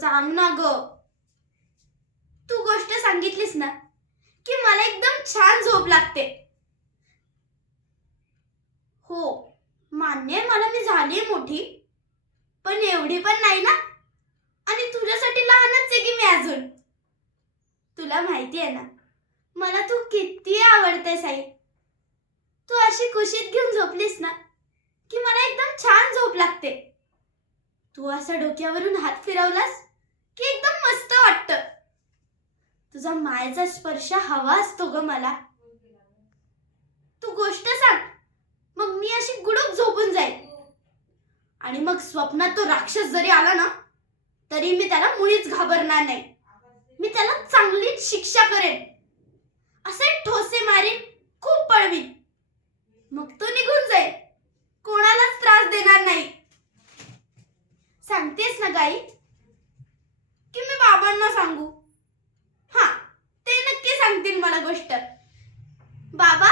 सांग ना ग. तू गोष्ट सांगितलीस ना की मला एकदम छान झोप लागते. हो, मान्य आहे मला मी झालीये मोठी, पण एवढी पण नाही ना. आणि तुझ्यासाठी लहानच आहे की मी अजून. तुला माहिती आहे ना मला तू किती आवडतेस आई. तू अशी कुशीत घेऊन झोपलीस ना की मला एकदम छान झोप लागते. तू असा डोक्यावरून हात फिरवलास की एकदम मस्त वाटतं. तुझा मायेचा स्पर्श हवा असतो ग मला. तू गोष्ट सांग, मग मी अशी गुडूप झोपून जाईल. आणि मग स्वप्नात तो राक्षस जरी आला ना तरी मी त्याला मुळीच घाबरणार नाही. मी त्याला चांगलीच शिक्षा करेन. असे ठोसे मारीन, खूप पळवीन. मग तो निघून जाईल, कोणालाच त्रास देणार नाही. सांगतेस ना गाई की मी बाबांना सांगू? हा, ते नक्की सांगतील मला गोष्ट. बाबा